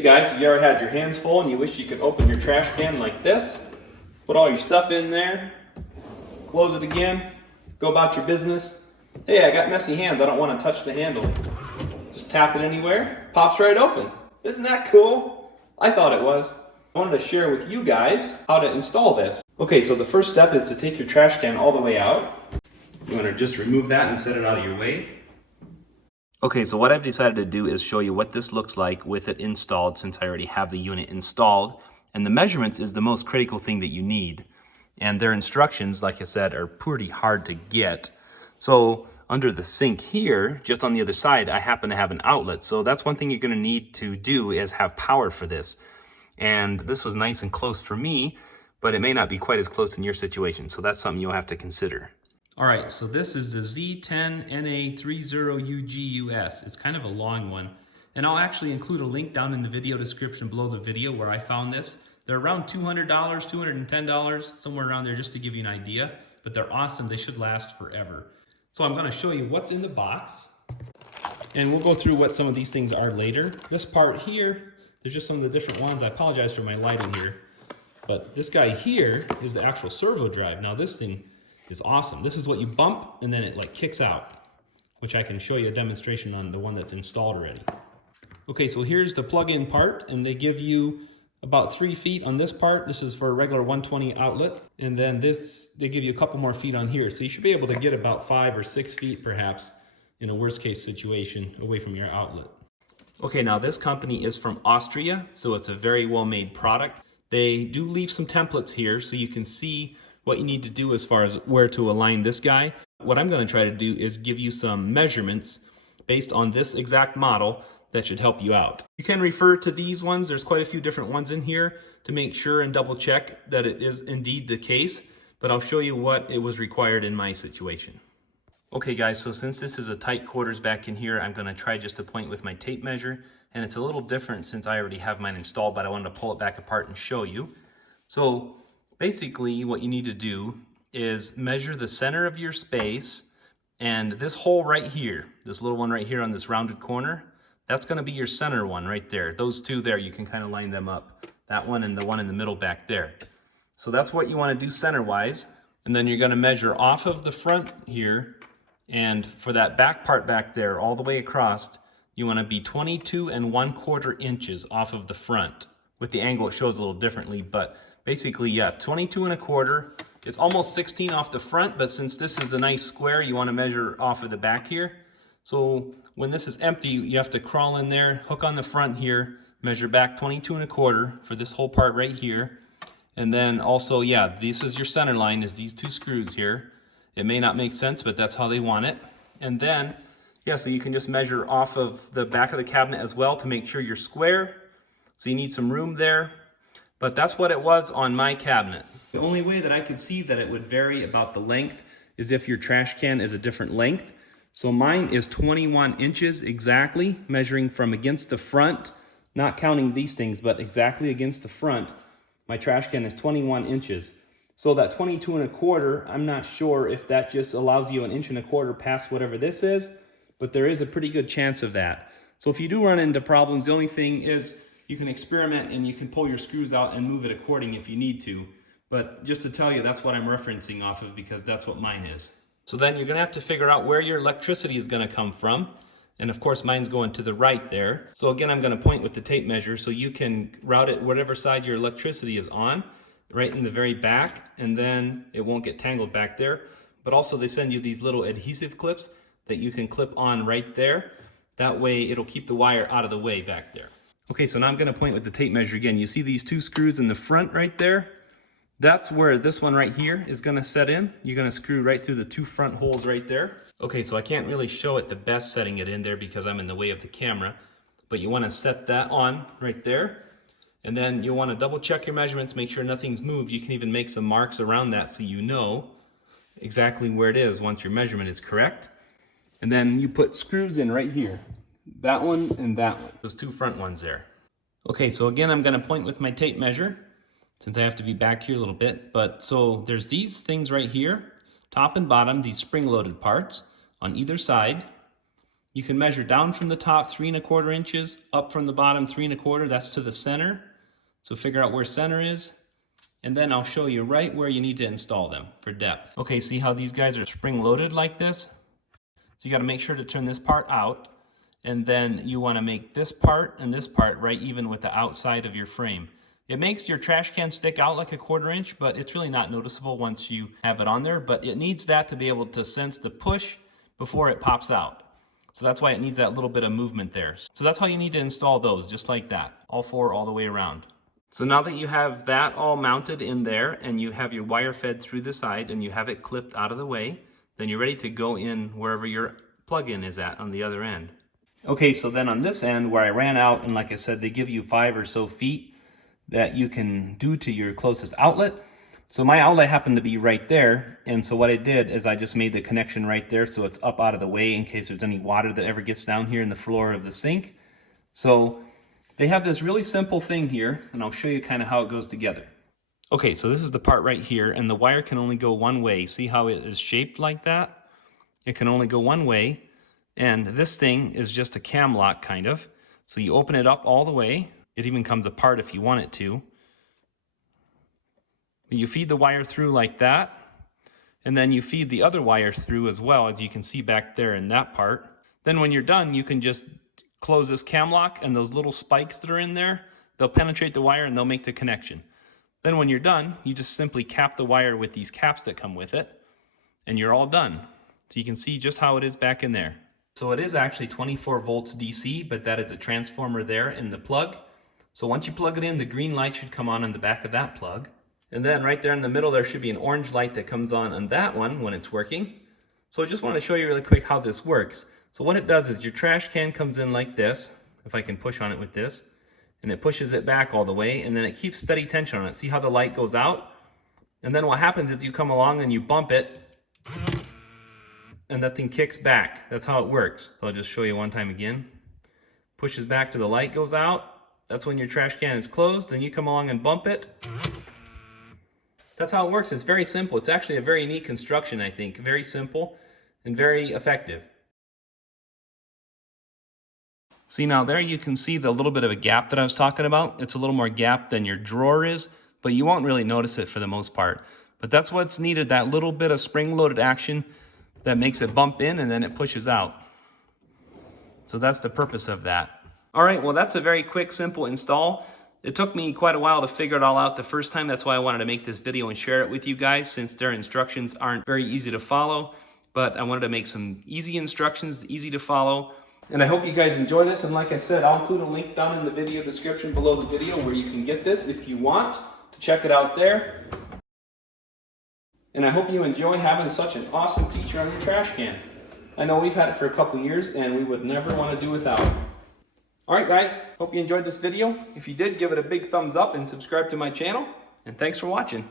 Hey guys, have you ever had your hands full and you wish you could open your trash can like this? Put all your stuff in there, close it again, go about your business. Hey, I got messy hands, I don't want to touch the handle. Just tap it anywhere, pops right open. Isn't that cool? I thought it was. I wanted to share with you guys how to install this. Okay, so the first step is to take your trash can all the way out. You want to just remove that and set it out of your way. Okay, so what I've decided to do is show you what this looks like with it installed, since I already have the unit installed. And the measurements is the most critical thing that you need. And their instructions, like I said, are pretty hard to get. So under the sink here, just on the other side, I happen to have an outlet. So that's one thing you're gonna need to do, is have power for this. And this was nice and close for me, but it may not be quite as close in your situation. So that's something you'll have to consider. All right, so this is the Z10NA30UGUS. It's kind of a long one. And I'll actually include a link down in the video description below the video where I found this. They're around $200, $210, somewhere around there, just to give you an idea. But they're awesome, they should last forever. So I'm gonna show you what's in the box. And we'll go through what some of these things are later. This part here, there's just some of the different ones. I apologize for my lighting here. But this guy here is the actual servo drive. Now this thing is awesome. This is what you bump and then it like kicks out, which I can show you a demonstration on the one that's installed already. Okay, so here's the plug-in part, and they give you about 3 feet on this part. This is for a regular 120 outlet. And then this, they give you a couple more feet on here. So you should be able to get about 5 or 6 feet perhaps in a worst case situation away from your outlet. Okay, now this company is from Austria, so it's a very well-made product. They do leave some templates here so you can see what you need to do as far as where to align this guy. What I'm going to try to do is give you some measurements based on this exact model that should help you out. You can refer to these ones. There's quite a few different ones in here to make sure and double check that it is indeed the case, but I'll show you what it was required in my situation. Okay guys, so since this is a tight quarters back in here, I'm going to try just to point with my tape measure, and it's a little different since I already have mine installed, but I wanted to pull it back apart and show you. So basically what you need to do is measure the center of your space, and this hole right here, this little one right here on this rounded corner, that's going to be your center one right there. Those two there, you can kind of line them up. That one and the one in the middle back there. So that's what you want to do center-wise. And then you're going to measure off of the front here, and for that back part back there, all the way across, you want to be 22 1/4 inches off of the front. With the angle, it shows a little differently, but basically, yeah, 22 1/4. It's almost 16 off the front, but since this is a nice square, you want to measure off of the back here. So when this is empty, you have to crawl in there, hook on the front here, measure back 22 1/4 for this whole part right here. And then also, yeah, this is your center line, is these 2 screws here. It may not make sense, but that's how they want it. And then, yeah, so you can just measure off of the back of the cabinet as well to make sure you're square. So you need some room there. But that's what it was on my cabinet. The only way that I could see that it would vary about the length is if your trash can is a different length. So mine is 21 inches exactly, measuring from against the front, not counting these things, but exactly against the front. My trash can is 21 inches. So that 22 1/4, I'm not sure if that just allows you 1 1/4 inches past whatever this is, but there is a pretty good chance of that. So if you do run into problems, the only thing is you can experiment and you can pull your screws out and move it according if you need to. But just to tell you, that's what I'm referencing off of because that's what mine is. So then you're gonna have to figure out where your electricity is gonna come from. And of course, mine's going to the right there. So again, I'm gonna point with the tape measure so you can route it whatever side your electricity is on, right in the very back, and then it won't get tangled back there. But also they send you these little adhesive clips that you can clip on right there. That way it'll keep the wire out of the way back there. Okay, so now I'm gonna point with the tape measure again. You see these 2 screws in the front right there? That's where this one right here is gonna set in. You're gonna screw right through the 2 front holes right there. Okay, so I can't really show it the best setting it in there because I'm in the way of the camera, but you wanna set that on right there. And then you'll wanna double check your measurements, make sure nothing's moved. You can even make some marks around that so you know exactly where it is once your measurement is correct. And then you put screws in right here. That one and that one, those 2 front ones there. Okay, so again, I'm gonna point with my tape measure since I have to be back here a little bit. But so there's these things right here, top and bottom, these spring-loaded parts on either side. You can measure down from the top 3 1/4 inches, up from the bottom 3 1/4, that's to the center. So figure out where center is, and then I'll show you right where you need to install them for depth. Okay, see how these guys are spring loaded like this? So you gotta make sure to turn this part out, and then you wanna make this part and this part right even with the outside of your frame. It makes your trash can stick out like a 1/4 inch, but it's really not noticeable once you have it on there, but it needs that to be able to sense the push before it pops out. So that's why it needs that little bit of movement there. So that's how you need to install those, just like that, all 4 all the way around. So now that you have that all mounted in there and you have your wire fed through the side and you have it clipped out of the way, then you're ready to go in wherever your plug-in is at on the other end. Okay, so then on this end where I ran out, and like I said, they give you 5 or so feet that you can do to your closest outlet. So my outlet happened to be right there, and so what I did is I just made the connection right there so it's up out of the way in case there's any water that ever gets down here in the floor of the sink. So they have this really simple thing here, and I'll show you kind of how it goes together. Okay, so this is the part right here, and the wire can only go one way. See how it is shaped like that? It can only go one way, and this thing is just a cam lock kind of. So you open it up all the way. It even comes apart if you want it to. You feed the wire through like that, and then you feed the other wires through as well, as you can see back there in that part. Then when you're done, you can just close this cam lock, and those little spikes that are in there, they'll penetrate the wire and they'll make the connection. Then when you're done, you just simply cap the wire with these caps that come with it, and you're all done. So you can see just how it is back in there. So it is actually 24 volts DC, but that is a transformer there in the plug. So once you plug it in, the green light should come on the back of that plug. And then right there in the middle, there should be an orange light that comes on that one when it's working. So I just want to show you really quick how this works. So what it does is your trash can comes in like this, if I can push on it with this, and it pushes it back all the way, and then it keeps steady tension on it. See how the light goes out? And then what happens is you come along and you bump it, and that thing kicks back. That's how it works. So I'll just show you one time again. Pushes back till the light goes out. That's when your trash can is closed, and you come along and bump it. That's how it works. It's very simple. It's actually a very neat construction, I think. Very simple and very effective. See, now there you can see the little bit of a gap that I was talking about. It's a little more gap than your drawer is, but you won't really notice it for the most part. But that's what's needed, that little bit of spring-loaded action that makes it bump in and then it pushes out. So that's the purpose of that. All right, well, that's a very quick, simple install. It took me quite a while to figure it all out the first time. That's why I wanted to make this video and share it with you guys, since their instructions aren't very easy to follow. But I wanted to make some easy instructions, easy to follow. And I hope you guys enjoy this. And like I said, I'll include a link down in the video description below the video where you can get this if you want to check it out there. And I hope you enjoy having such an awesome feature on your trash can. I know we've had it for a couple years and we would never want to do without it. Alright guys, hope you enjoyed this video. If you did, give it a big thumbs up and subscribe to my channel. And thanks for watching.